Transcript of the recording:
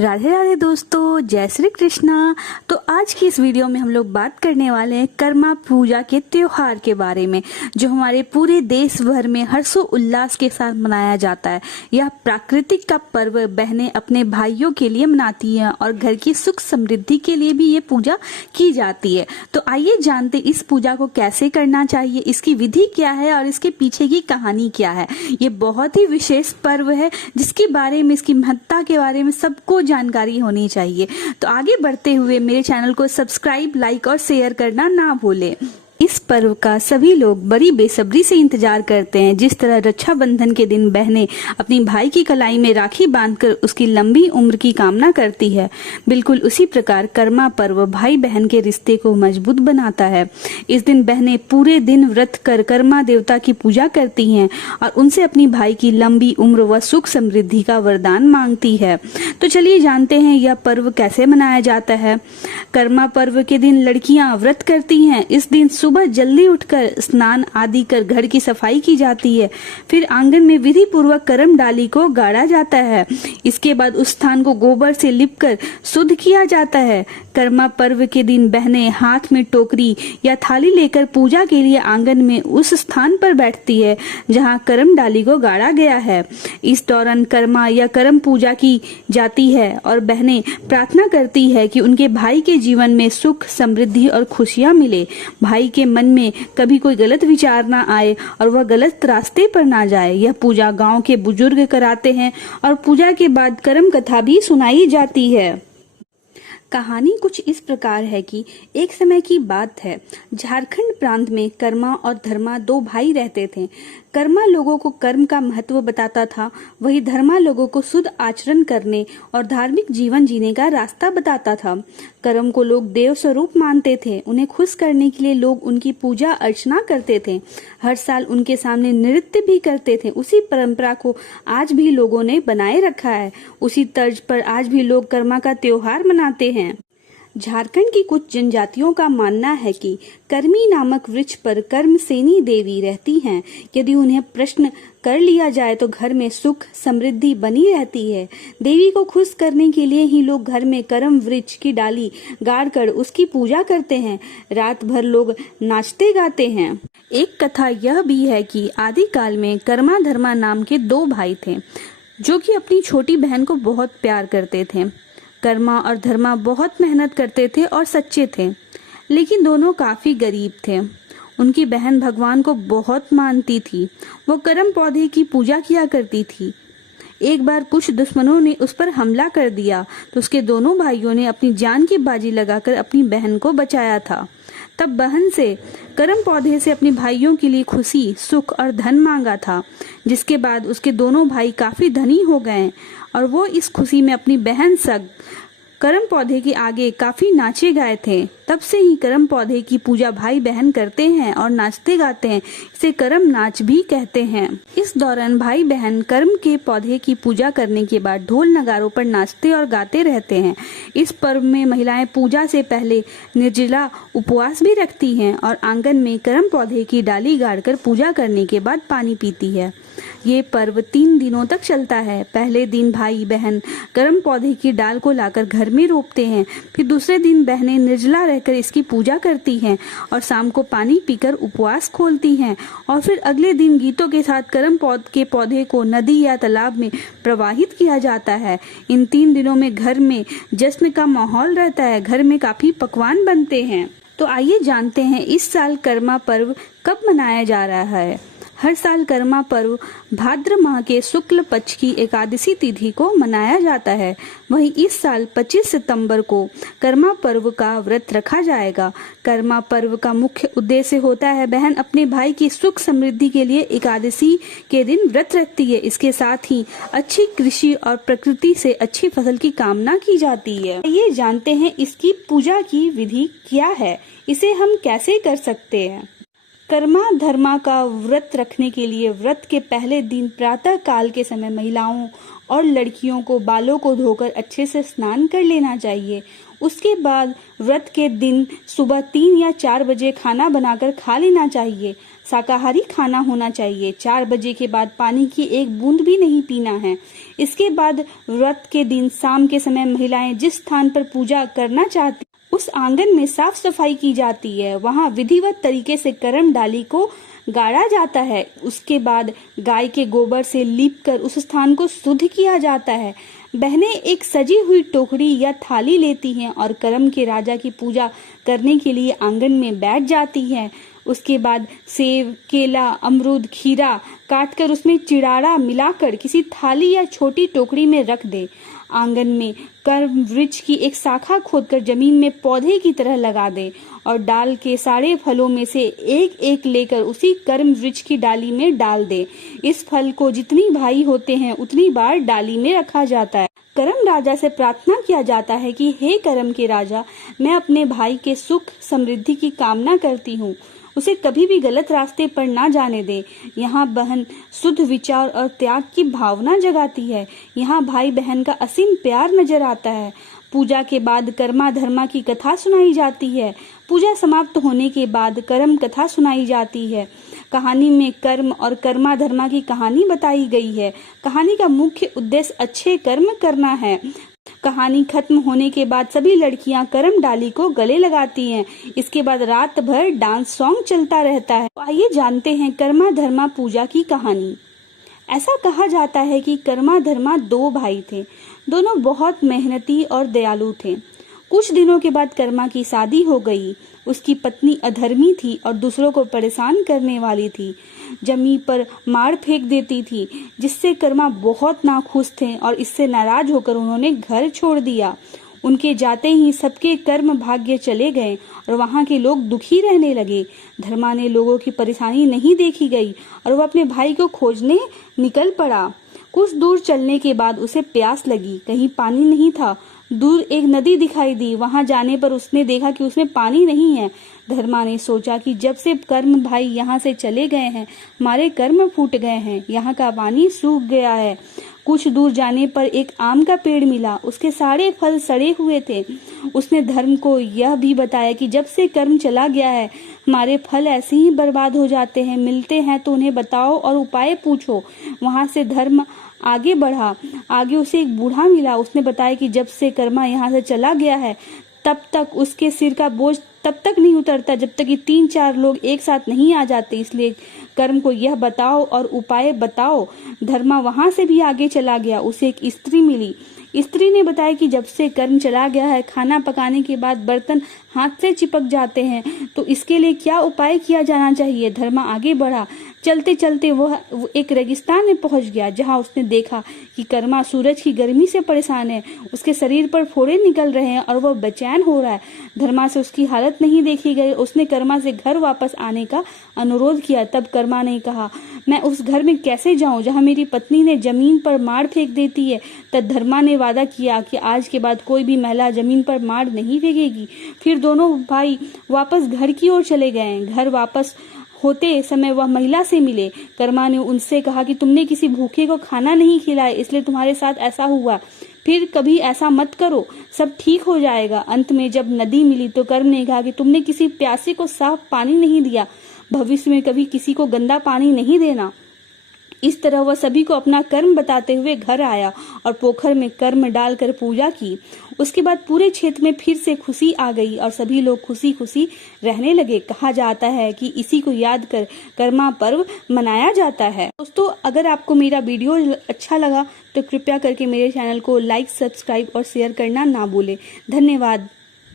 राधे राधे दोस्तों, जय श्री कृष्णा। तो आज की इस वीडियो में हम लोग बात करने वाले हैं कर्मा पूजा के त्योहार के बारे में, जो हमारे पूरे देश भर में हर्षो उल्लास के साथ मनाया जाता है। यह प्राकृतिक का पर्व बहनें अपने भाइयों के लिए मनाती हैं और घर की सुख समृद्धि के लिए भी ये पूजा की जाती है। तो आइए जानते इस पूजा को कैसे करना चाहिए, इसकी विधि क्या है और इसके पीछे की कहानी क्या है। ये बहुत ही विशेष पर्व है जिसके बारे में, इसकी महत्ता के बारे में सबको जानकारी होनी चाहिए। तो आगे बढ़ते हुए मेरे चैनल को सब्सक्राइब, लाइक और शेयर करना ना भूलें। इस पर्व का सभी लोग बड़ी बेसब्री से इंतजार करते हैं। जिस तरह रक्षाबंधन के दिन बहनें अपनी भाई की कलाई में राखी बांधकर उसकी लंबी उम्र की कामना करती है, बिल्कुल उसी प्रकार कर्मा पर्व भाई बहन के रिश्ते को मजबूत बनाता है। इस दिन बहनें पूरे दिन व्रत कर कर्मा देवता की पूजा करती हैं और उनसे अपनी भाई की लंबी उम्र व सुख समृद्धि का वरदान मांगती है। तो चलिए जानते हैं यह पर्व कैसे मनाया जाता है। कर्मा पर्व के दिन लड़कियां व्रत करती हैं। इस दिन सुबह जल्दी उठकर स्नान आदि कर घर की सफाई की जाती है। फिर आंगन में विधि पूर्वक करम डाली को गाड़ा जाता है। इसके बाद उस स्थान को गोबर से लिपकर शुद्ध किया जाता है। कर्मा पर्व के दिन बहनें हाथ में टोकरी या थाली लेकर पूजा के लिए आंगन में उस स्थान पर बैठती है जहां करम डाली को गाड़ा गया है। इस दौरान कर्मा या करम पूजा की जाती है और बहनें प्रार्थना करती है कि उनके भाई के जीवन में सुख समृद्धि और खुशियां मिले, भाई के मन में कभी कोई गलत विचार ना आए और वह गलत रास्ते पर ना जाए। यह पूजा गांव के बुजुर्ग कराते हैं और पूजा के बाद करम कथा भी सुनाई जाती है। कहानी कुछ इस प्रकार है कि एक समय की बात है, झारखंड प्रांत में कर्मा और धर्मा दो भाई रहते थे। कर्मा लोगों को कर्म का महत्व बताता था, वही धर्मा लोगों को शुद्ध आचरण करने और धार्मिक जीवन जीने का रास्ता बताता था। कर्म को लोग देव स्वरूप मानते थे। उन्हें खुश करने के लिए लोग उनकी पूजा अर्चना करते थे। हर साल उनके सामने नृत्य भी करते थे। उसी परंपरा को आज भी लोगों ने बनाए रखा है। उसी तर्ज पर आज भी लोग कर्मा का त्योहार मनाते हैं। झारखंड की कुछ जनजातियों का मानना है कि कर्मी नामक वृक्ष पर कर्मसेनी देवी रहती हैं। यदि उन्हें प्रश्न कर लिया जाए तो घर में सुख समृद्धि बनी रहती है। देवी को खुश करने के लिए ही लोग घर में करम वृक्ष की डाली गाड़कर उसकी पूजा करते हैं। रात भर लोग नाचते गाते हैं। एक कथा यह भी है कि आदिकाल में कर्मा धर्मा नाम के दो भाई थे जो कि अपनी छोटी बहन को बहुत प्यार करते थे। कर्मा और धर्मा बहुत मेहनत करते थे और सच्चे थे, लेकिन दोनों काफी गरीब थे। उनकी बहन भगवान को बहुत मानती थी। वो करम पौधे की पूजा किया करती थी। एक बार कुछ दुश्मनों ने उस पर हमला कर दिया तो उसके दोनों भाइयों ने अपनी जान की बाजी लगाकर अपनी बहन को बचाया था। तब बहन से करम पौधे से अपने भाइयों के लिए खुशी सुख और धन मांगा था, जिसके बाद उसके दोनों भाई काफी धनी हो गए और वो इस खुशी में अपनी बहन संग करम पौधे के आगे काफी नाचे गाए थे। तब से ही करम पौधे की पूजा भाई बहन करते हैं और नाचते गाते हैं। इसे करम नाच भी कहते हैं। इस दौरान भाई बहन कर्म के पौधे की पूजा करने के बाद ढोल नगारों पर नाचते और गाते रहते हैं। इस पर्व में महिलाएं पूजा से पहले निर्जला उपवास भी रखती हैं और आंगन में करम पौधे की डाली गाड़कर पूजा करने के बाद पानी पीती है। ये पर्व 3 दिनों तक चलता है। पहले दिन भाई बहन करम पौधे की डाल को लाकर घर में रोपते हैं। फिर दूसरे दिन बहनें निर्जला रहकर इसकी पूजा करती हैं और शाम को पानी पीकर उपवास खोलती हैं। और फिर अगले दिन गीतों के साथ करम के पौधे को नदी या तालाब में प्रवाहित किया जाता है। इन 3 दिनों में घर में जश्न का माहौल रहता है। घर में काफी पकवान बनते हैं। तो आइए जानते हैं इस साल कर्मा पर्व कब मनाया जा रहा है। हर साल कर्मा पर्व भाद्र माह के शुक्ल पक्ष की एकादशी तिथि को मनाया जाता है। वहीं इस साल 25 सितंबर को कर्मा पर्व का व्रत रखा जाएगा। कर्मा पर्व का मुख्य उद्देश्य होता है बहन अपने भाई की सुख समृद्धि के लिए एकादशी के दिन व्रत रखती है। इसके साथ ही अच्छी कृषि और प्रकृति से अच्छी फसल की कामना की जाती है। ये जानते हैं इसकी पूजा की विधि क्या है, इसे हम कैसे कर सकते हैं। कर्मा धर्मा का व्रत रखने के लिए व्रत के पहले दिन प्रातः काल के समय महिलाओं और लड़कियों को बालों को धोकर अच्छे से स्नान कर लेना चाहिए। उसके बाद व्रत के दिन सुबह 3 या 4 बजे खाना बनाकर खा लेना चाहिए। शाकाहारी खाना होना चाहिए। 4 बजे के बाद पानी की एक बूंद भी नहीं पीना है। इसके बाद व्रत के दिन शाम के समय महिलाएं जिस स्थान पर पूजा करना चाहती उस आंगन में साफ सफाई की जाती है। वहां विधिवत तरीके से करम डाली को गाड़ा जाता है। उसके बाद गाय के गोबर से लीपकर उस स्थान को शुद्ध किया जाता है। बहनें एक सजी हुई टोकरी या थाली लेती हैं और करम के राजा की पूजा करने के लिए आंगन में बैठ जाती हैं। उसके बाद सेब, केला, अमरूद, खीरा काटकर उसमें चिड़ाड़ा मिलाकर किसी थाली या छोटी टोकरी में रख दे। आंगन में कर्म वृक्ष की एक शाखा खोदकर जमीन में पौधे की तरह लगा दे और डाल के सारे फलों में से एक एक लेकर उसी कर्म वृक्ष की डाली में डाल दे। इस फल को जितनी भाई होते हैं उतनी बार डाली में रखा जाता है। करम राजा से प्रार्थना किया जाता है कि हे करम के राजा, मैं अपने भाई के सुख समृद्धि की कामना करती हूँ। उसे कभी भी गलत रास्ते पर ना जाने दे। यहाँ बहन शुद्ध विचार और त्याग की भावना जगाती है। यहाँ भाई बहन का असीम प्यार नजर आता है। पूजा के बाद कर्मा धर्मा की कथा सुनाई जाती है। पूजा समाप्त होने के बाद कर्म कथा सुनाई जाती है। कहानी में कर्म और कर्मा धर्मा की कहानी बताई गई है। कहानी का मुख्य उद्देश्य अच्छे कर्म करना है। कहानी खत्म होने के बाद सभी लड़कियां करम डाली को गले लगाती हैं। इसके बाद रात भर डांस सॉन्ग चलता रहता है। तो आइए जानते हैं कर्मा धर्मा पूजा की कहानी। ऐसा कहा जाता है कि कर्मा धर्मा 2 भाई थे। दोनों बहुत मेहनती और दयालु थे। कुछ दिनों के बाद कर्मा की शादी हो गई। उसकी पत्नी अधर्मी थी और दूसरों को परेशान करने वाली थी। जमीन पर मार फेंक देती थी, जिससे कर्मा बहुत नाखुश थे और इससे नाराज होकर उन्होंने घर छोड़ दिया। उनके जाते ही सबके कर्म भाग्य चले गए और वहां के लोग दुखी रहने लगे। धर्मा ने लोगों की परेशानी नहीं देखी गई और वह अपने भाई को खोजने निकल पड़ा। कुछ दूर चलने के बाद उसे प्यास लगी। कहीं पानी नहीं था। दूर एक नदी दिखाई दी। वहां जाने पर उसने देखा कि उसमें पानी नहीं है। धर्मा ने सोचा कि जब से कर्म भाई यहाँ से चले गए हैं, हमारे कर्म फूट गए हैं। यहाँ का पानी सूख गया है। कुछ दूर जाने पर एक आम का पेड़ मिला। उसके सारे फल सड़े हुए थे। उसने धर्म को यह भी बताया कि जब से कर्म चला गया है, हमारे फल ऐसे ही बर्बाद हो जाते हैं। मिलते हैं तो उन्हें बताओ और उपाय पूछो। वहां से धर्म आगे बढ़ा। आगे उसे एक बूढ़ा मिला। उसने बताया कि जब से कर्मा यहाँ से चला गया है, तब तक उसके सिर का बोझ तब तक नहीं उतरता जब तक कि 3-4 लोग एक साथ नहीं आ जाते। इसलिए कर्म को यह बताओ और उपाय बताओ। धर्मा वहां से भी आगे चला गया। उसे एक स्त्री मिली। स्त्री ने बताया कि जब से कर्म चला गया है, खाना पकाने के बाद बर्तन हाथ से चिपक जाते हैं, तो इसके लिए क्या उपाय किया जाना चाहिए। धर्मा आगे बढ़ा। चलते चलते वह एक रेगिस्तान में पहुंच गया, जहां उसने देखा कि कर्मा सूरज की गर्मी से परेशान है। उसके शरीर पर फोड़े निकल रहे हैं और वह बेचैन हो रहा है। धर्मा से उसकी हालत नहीं देखी गई। उसने कर्मा से घर वापस आने का अनुरोध किया। तब कर्मा ने कहा, मैं उस घर में कैसे जाऊं जहां मेरी पत्नी ने जमीन पर मार फेंक देती है। तब धर्मा ने वादा किया कि आज के बाद कोई भी महिला जमीन पर मार नहीं फेंकेगी। फिर दोनों भाई वापस घर की ओर चले गए। घर वापस होते समय वह महिला से मिले। कर्मा ने उनसे कहा कि तुमने किसी भूखे को खाना नहीं खिलाया, इसलिए तुम्हारे साथ ऐसा हुआ। फिर कभी ऐसा मत करो, सब ठीक हो जाएगा। अंत में जब नदी मिली तो कर्म ने कहा कि तुमने किसी प्यासे को साफ पानी नहीं दिया, भविष्य में कभी किसी को गंदा पानी नहीं देना। इस तरह वह सभी को अपना कर्म बताते हुए घर आया और पोखर में कर्म डालकर पूजा की। उसके बाद पूरे क्षेत्र में फिर से खुशी आ गई और सभी लोग खुशी खुशी रहने लगे। कहा जाता है कि इसी को याद कर कर्मा पर्व मनाया जाता है। दोस्तों, अगर आपको मेरा वीडियो अच्छा लगा तो कृपया करके मेरे चैनल को लाइक, सब्सक्राइब और शेयर करना ना भूलें। धन्यवाद।